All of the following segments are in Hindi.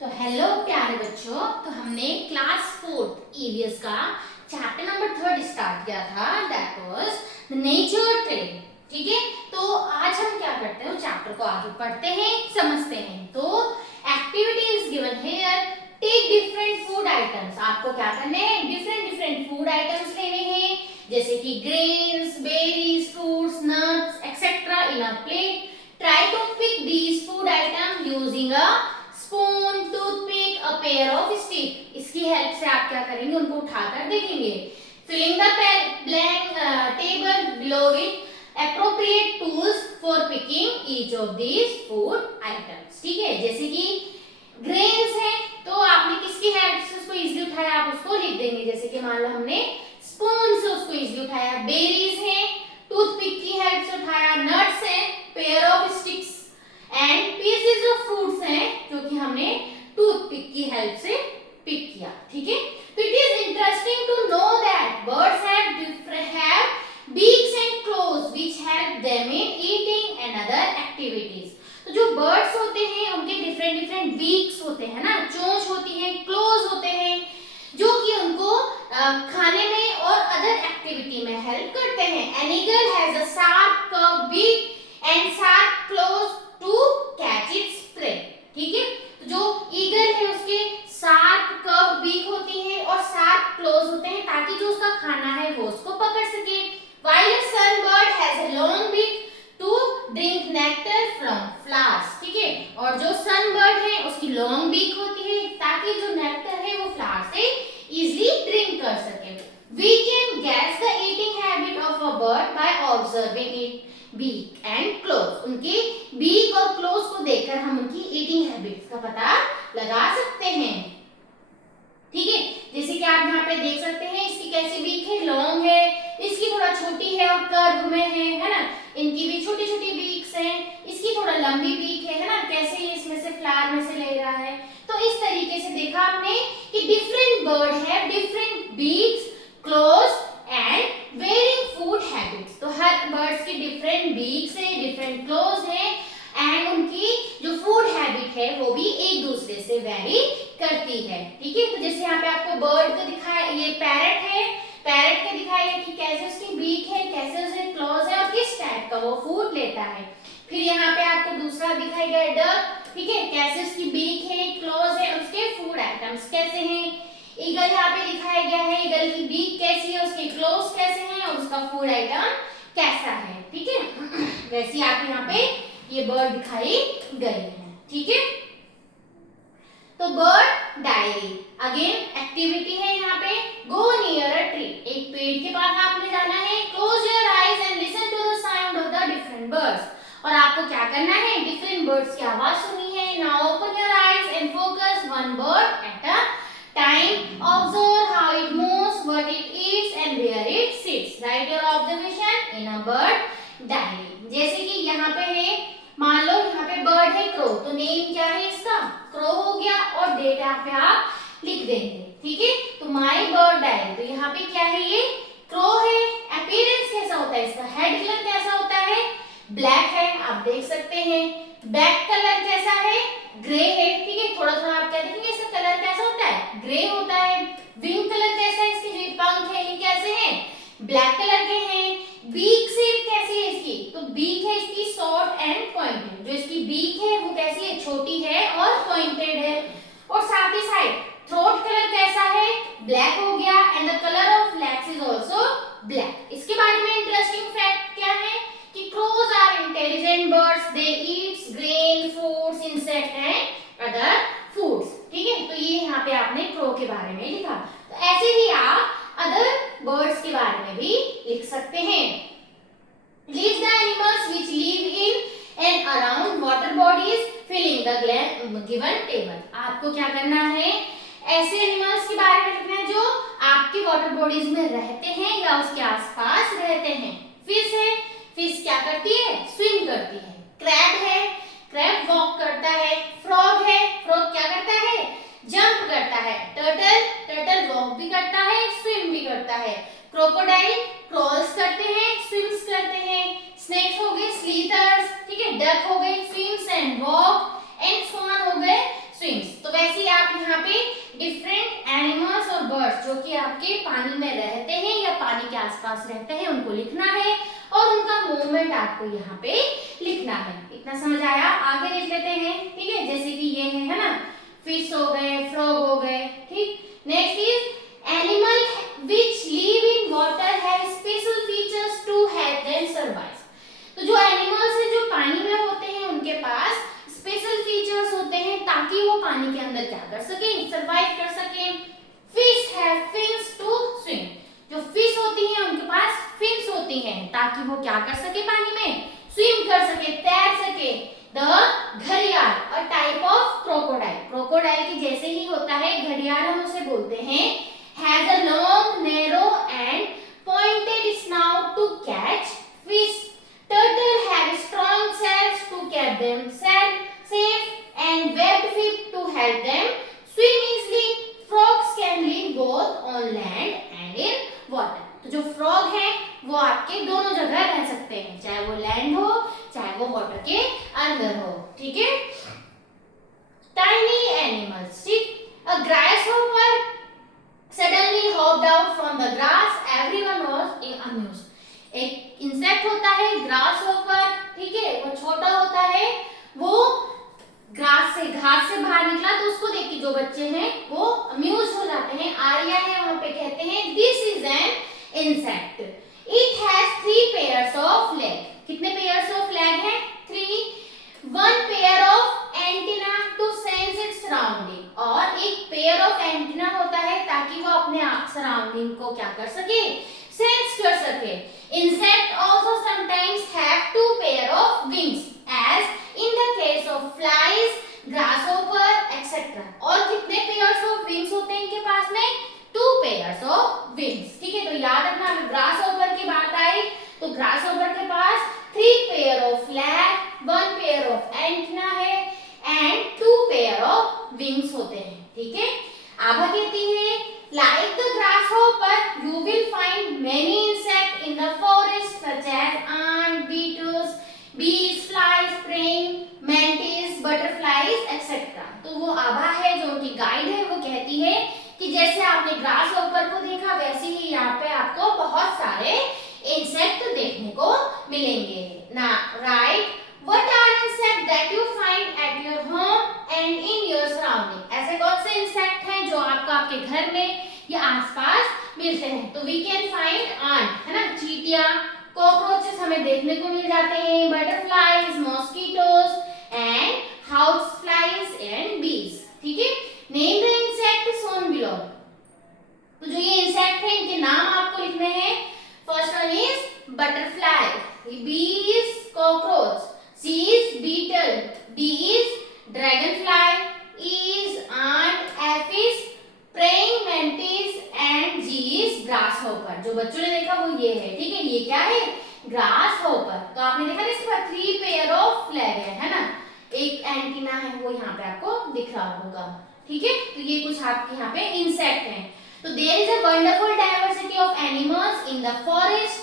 तो हेलो प्यारे बच्चों, तो हमने क्लास 4 ईवीएस का चैप्टर नंबर 3 स्टार्ट किया था, that was the nature trade. ठीक है, तो आज हम क्या करते हैं, चैप्टर को आगे पढ़ते हैं, समझते हैं। तो activity is given here, take different food items. आपको क्या करने हैं, डिफरेंट डिफरेंट फूड आइटम्स लेने हैं, जैसे कि grains, berries, fruits, nuts etcetera in a plate. Try to pick these food item using a spoon, toothpick, a pair of stick. इसकी हेल्प से आप क्या करेंगे, उनको उठाकर देखेंगे। Filling the blank table below with appropriate tools for picking each of these food items। ठीक है, जैसे कि ग्रेन्स है तो आपने किसकी हेल्प से उसको इजीली उठाया, आप उसको लिख देंगे। जैसे कि मान लो हमने स्पून से उसको इजीली उठाया। बेरीज है, टूथपिक की हेल्प से उठाया। नट्स है, pair of sticks and pieces of fruits हैं, जो कि हमने टूथपिक की हेल्प से पिक किया। ठीक है, तो it is interesting to know that birds have beaks and claws which help them in eating and other activities। तो जो बर्ड्स होते हैं उनके डिफरेंट डिफरेंट बीक्स होते हैं ना, चोंच होती है, क्लोज होते हैं, जो कि उनको खाने में और अदर एक्टिविटी में हेल्प करते हैं। An eagle has a sharp curved beak and sharp claws to catch its prey। ठीक है, तो जो ईगल है उसके शार्प कर्व बीक होती है और शार्प क्लोज होते हैं, ताकि जो उसका खाना है वो उसको पकड़ सके। While a sunbird has a long beak to drink nectar from flowers। ठीक है, और जो सनबर्ड है उसकी लॉन्ग बीक होती है, ताकि जो नेक्टर है वो फ्लावर से इजीली ड्रिंक कर सके। We can guess the eating habit of a bird by observing its beak and claws। उनके बीक और क्लोज को देखकर हम उनकी ईटिंग हैबिट्स का पता लगा सकते हैं। ठीक है, जैसे कि आप यहाँ पे देख सकते हैं, इसकी कैसी बीक है, लॉन्ग है, इसकी थोड़ा छोटी है और कर्व में है ना। इनकी भी छोटी छोटी बीक्स हैं, इसकी थोड़ा लंबी बीक है ना, कैसे ये इसमें से फ्लावर में से ले रहा है। तो इस तरीके से देखा आपने कि डिफरेंट बर्ड है, different beaks, claws and varying food habits. तो हर बर्ड्स की डिफरेंट बीक्स है, डिफरेंट क्लोज है, एंड उनकी जो फूड हैबिट है वो भी एक दूसरे से वेरी करती है। ठीक है, तो जैसे यहाँ पे आपको बर्ड को दिखाया, ये पैरट है, पैरट को दिखाया कि कैसे उसकी बीक है, कैसे उसके क्लॉज है और किस टाइप का वो फूड लेता है। फिर यहाँ पे आपको दूसरा दिखाया गया डक। ठीक है, कैसे उसकी बीक है, क्लॉज है, उसके फूड आइटम्स कैसे हैं। ईगल यहाँ पे दिखाया गया है, ईगल की बीक कैसी है, उसके क्लॉज कैसे हैं और उसका फूड आइटम कैसा है। ठीक है, वैसे आप यहाँ पे ये बर्ड दिखाई गई है। ठीक है, तो बर्ड डायरी अगेन एक्टिविटी है यहाँ पे। गो नियर अ ट्री, एक पेड़ के पास आपने जाना है। Close your eyes and listen to the sound of the different birds. और आपको क्या करना है, डिफरेंट बर्ड्स की आवाज सुननी है। Now open your eyes and focus one bird at a time. Observe how it moves, what it eats and where it sits. Write your observation in a bird diary. जैसे कि यहाँ पे है, मान लो यहाँ पे बर्ड है क्रो, तो नेम क्या है इसका, क्रो हो गया, और डेट यहाँ पे आप लिख देंगे। ठीक है, तो माय बर्ड डायरी, तो यहाँ पे क्या है, ये क्रो है। अपीयरेंस कैसा होता है इसका, हेड कलर कैसा होता है, ब्लैक है, आप देख सकते हैं। बैक कलर कैसा है, ग्रे है। ठीक है, थोड़ा थोड़ा आप क्या देखेंगे, इसका कलर कैसा होता है, ग्रे होता है। विंग कलर कैसा है, इसके जो पंख है ये कैसे हैं, ब्लैक कलर के हैं। बीक शेप कैसी है इसकी, तो बीक है इसकी शॉर्ट एंड पॉइंटेड। जो इसकी बीक है वो कैसी है, छोटी है और पॉइंटेड है। और साथ ही साथ थ्रोट कलर कैसा है, ब्लैक हो गया, and the colour of flags is also black. इसके बारे में इंटरेस्टिंग फैक्ट क्या है कि crows are intelligent birds, they eats grain, fruits, insect and other foods. ठीक है, तो ये यहाँ पे आपने क्रो के बारे में लिखा। तो ऐसे ही आप अदर बर्ड्स के बारे में भी लिख सकते हैं। List the animals which live in and around water bodies, filling the given table। आपको क्या करना है, ऐसे एनिमल्स के बारे में लिखना है जो आपके वाटर बॉडीज में रहते हैं या उसके आसपास रहते हैं। फिश है, फिश क्या करती है, स्विम करती है। क्रैब है, क्रैब वॉक करता है। फ्रॉग है, फ्रॉग क्या करता है, जंप करता है। टर्टल, टर्टल वॉक भी करता है, स्विम भी करता है। क्रोकोडाइल क्रॉल्स करते हैं, स्विम्स करते हैं। स्नेक्स हो गए, स्लीथर्स। ठीक है, डक हो गए, स्विम्स एंड वॉक, एंड स्वान हो गए, स्विम्स। तो वैसे जो कि आपके पानी में रहते हैं या पानी के आसपास रहते हैं उनको लिखना है और उनका मूवमेंट आपको यहाँ पे लिखना है। इतना समझ आया? आगे देख लेते हैं, ठीक है। जैसे कि ये है ना, फिश हो गए, फ्रॉग हो गए, ठीक। Next is animal which live in water have special features to help them survive. तो जो एनिमल्स है जो पानी में होते हैं उनके पास स्पेशल फीचर्स होते हैं ताकि वो पानी के अंदर क्या कर सके, सरवाइव कर सके। Fish have fins to swim. जो फिश होती है उनके पास फिन्स होती हैं ताकि वो क्या कर सके, पानी में स्विम कर सके, तैर सके। द घड़ियाल, a type of crocodile, crocodile के जैसे ही होता है घड़ियाल, हम उसे बोलते हैं, has a long narrow and pointed snout to catch fish. Turtle have strong cells to keep them safe and webbed feet to help them swim easily. Frogs can live both on land and in water. तो जो फ्रॉग है वो आपके दोनों जगह रह सकते हैं, चाहे वो लैंड हो चाहे वो वाटर के अंदर हो, ठीक है। Tiny animals, ठीक। A grasshopper suddenly hopped out from the grass. Everyone was amused. एक इंसेक्ट होता है ग्रास होपर, ठीक है, वो छोटा होता है, वो घास से बाहर निकला तो उसको देख के जो बच्चे हैं वो अम्यूज हो जाते हैं। आर्या है वहां पे कहते हैं this is an insect, it has 3 pairs of leg. कितने पेयर्स ऑफ लेग हैं? 3। 1 pair of antenna to sense its surrounding, और एक पेयर ऑफ एंटीना होता है ताकि वो अपने सराउंडिंग को क्या कर सके, सेंस कर सके। Insect also sometimes have 2 pair of wings as in the case of flies, grasshopper, etc. और कितने pairs of wings होते हैं इनके पास में? 2 pairs of wings, ठीक है। तो याद रखना, अगर grasshopper की बात आई तो grasshopper के पास 3 pair of leg, 1 pair of antenna है and 2 pair of wings होते हैं, ठीक है। आभा कहती है like the grasshopper you will find many insects in the forest such as ants, beetles, bees, flies, praying mantis, butterflies, etc. तो वो आभा है जो उनकी गाइड है, वो कहती है कि जैसे आपने ग्रास हॉपर को देखा वैसे ही यहाँ पे आपको बहुत सारे इंसेक्ट देखने को मिलेंगे ना। Right, what are insects that you find at your home and in your surrounding? ऐसे कौन से इंसेक्ट हैं जो आपको आपके घर में या आसपास मिलते हैं? तो we can find ant, है ना, चींटियां, कॉकरोचेस हमें देखने को मिल जाते हैं, butterflies, mosquitoes and house flies and बीज, ठीक है। Name the insect shown below। तो जो ये इंसेक्ट हैं इनके नाम आपको लिखने हैं। First one is butterfly, B is cockroach, C is beetle, D is dragonfly, E is ant, F is praying mantis and G is grasshopper। जो बच्चों ने देखा वो ये है, ठीक है। ये क्या है? grasshopper। तो आपने देखा ना इसके बाद 3 पेयर ऑफ फ्लैग है ना, एक एंटीना है वो यहाँ पे आपको दिख रहा होगा, ठीक है। तो ये कुछ आपके यहाँ पे इंसेक्ट हैं। तो there is a wonderful diversity of animals in the forest,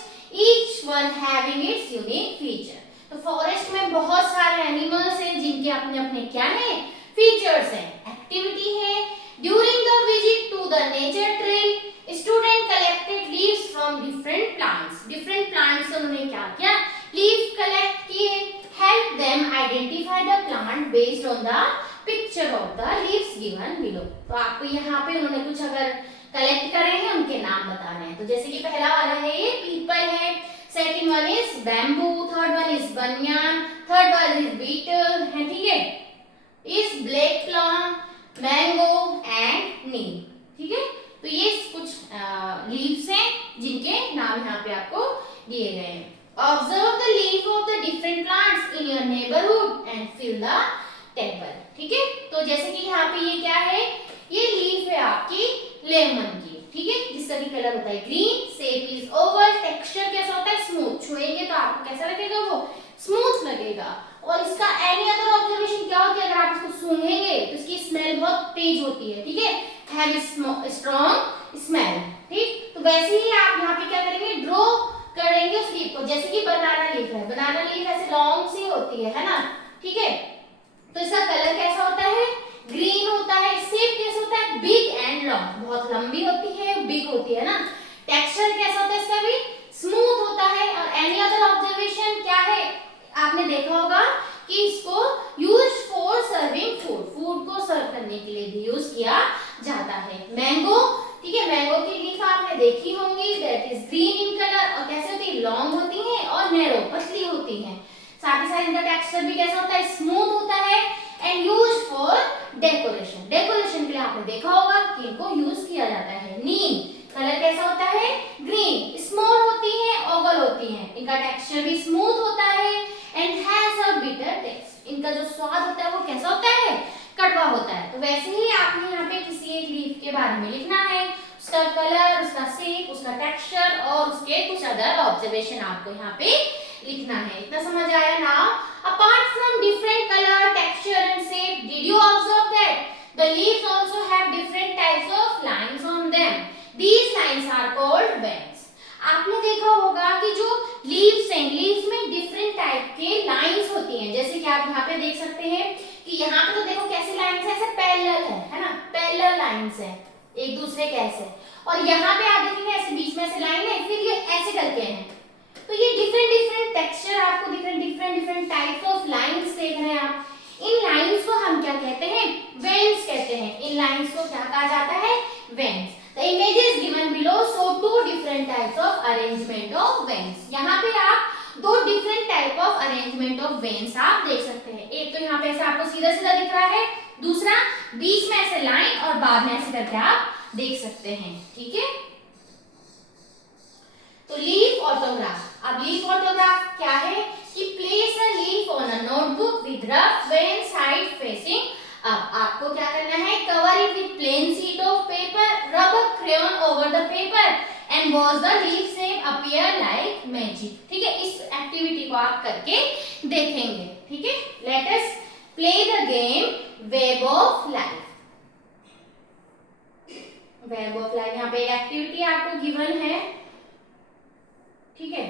each one having its unique feature। तो फॉरेस्ट में बहुत सारे एनिमल्स हैं जिनके अपने अपने क्या है, फीचर्स हैं। एक्टिविटी है, during the visit to the nature trail student collected leaves from different plants. Different plants से उन्होंने क्या किया, लीफ कलेक्ट किए। Help them identify the plant based on the picture of the leaves given below. तो आपको यहाँ पे उन्होंने कुछ अगर कलेक्ट करे हैं उनके नाम बताने हैं। तो जैसे कि पहला वाला है ये पीपल है, second one is bamboo, third one is banyan, third one is betel है, ठीक है, is black plum, mango and neem, ठीक है। तो ये कुछ लीव्स हैं जिनके नाम यहाँ पे आपको दिए गए हैं। Observe the leaf of the different plants in your neighbourhood and fill the table, ठीक है। तो जैसे कि यहाँ पे ये क्या है, ये लीफ है आपकी लेमन की, ठीक है, जिसका भी कलर होता है green, shape is Oval, texture कैसा होता है, स्मूथ। छुएंगे तो आपको कैसा लगेगा, वो स्मूथ लगेगा। और इसका एनी अदर ऑब्जर्वेशन क्या होती है, अगर आप इसको सूंघेंगे तो इसकी स्मेल बहुत तेज होती है, ठीक है, हैव स्ट्रॉन्ग स्मेल, ठीक। तो वैसे ही आप यहाँ पे क्या करेंगे, ड्रॉ करेंगे उस लीफ को। जैसे कि बनाना लीफ है, बनाना लीफ ऐसे लॉन्ग सी होती है ना, ठीक है। तो इसका कलर कैसा होता है, ग्रीन होता है। शेप कैसा होता है, बिग एंड लॉन्ग, बहुत लंबी होती है, करने के लिए भी यूज किया जाता है। मैंगो, ठीक है, मैंगो की लीफ आपने देखी होंगी, that is green in colour और कैसे होती है, लॉन्ग होती है और नैरो, पतली होती है। साथ ही साथ इनका टेक्सचर भी कैसा होता है, स्मूथ होता है and used for decoration. Decoration के लिए आपने देखा होगा कि इनको यूज किया जाता है। नीम, कलर कैसा होता है, ग्रीन, स्मॉल होती है, ओवल होती है, इनका टेक्सचर भी स्मूथ होता है and has a bitter taste. इनका जो स्वाद होता है वो कैसा होता है, कड़वा होता है। तो वैसे ही आपने यहाँ पे किसी एक लीफ के बारे में लिखना है, उसका कलर, उसका शेप, उसका टेक्सचर और उसके कुछ अदर ऑब्जर्वेशन आपको यहाँ पे लिखना है। इतना समझ आया ना? Apart from different colour, texture and shape, did you observe that the leaves also have different types of lines on them? These lines are called veins. आपने देखा होगा कि जो लीव्स हैं, लीव्स में डिफरेंट टाइप के लाइंस होती हैं। जैसे कि आप यहाँ पे देख सकते हैं कि यहाँ पे तो देखो कैसे लाइंस है, ऐसे पैरेलल है ना, पैरेलल लाइंस है एक दूसरे के ऐसे, और यहाँ पे आप देखेंगे ऐसे बीच में ऐसे लाइन है, फिर ये ऐसे करके हैं। तो ये डिफरेंट डिफरेंट टेक्सचर आपको दिख रहे हैं, different different types of lines देख रहे हैं आप। इन लाइंस को हम क्या कहते हैं, वेन्स कहते हैं। इन लाइंस को क्या कहा जाता है, veins. The image is given below show two different types of arrangement of veins. यहाँ पे आप दो different type of arrangement of veins आप देख सकते हैं। एक तो यहाँ पे ऐसे आपको सीधा सीधा दिख रहा है, दूसरा बीच में ऐसे लाइन और बाद में ऐसे करके आप देख सकते हैं, ठीक है। तो लीफ ऑटोग्राफ। अब लीफ ऑटोग्राफ क्या है कि place a leaf on a notebook with rough vein side facing. अब आपको क्या करना है, cover it with plain sheet of paper, rub a crayon over the paper and watch the leaf shape appear like magic. ठीक है, इस एक्टिविटी को आप करके देखेंगे, ठीक है। Let us play the game web of life. Web of life, यहाँ पे एक एक्टिविटी आपको गिवन है, ठीक है।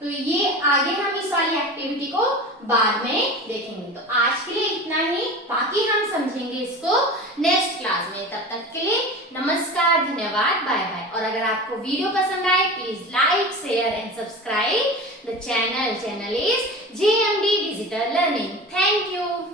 तो ये आगे हम इस वाली एक्टिविटी को बाद में देखेंगे। तो आज के लिए इतना ही, बाकी हम समझेंगे इसको नेक्स्ट क्लास में। तब तक के लिए नमस्कार, धन्यवाद, बाय बाय। और अगर आपको वीडियो पसंद आए please like, share and subscribe the channel. Channel is JMD digital learning. Thank you.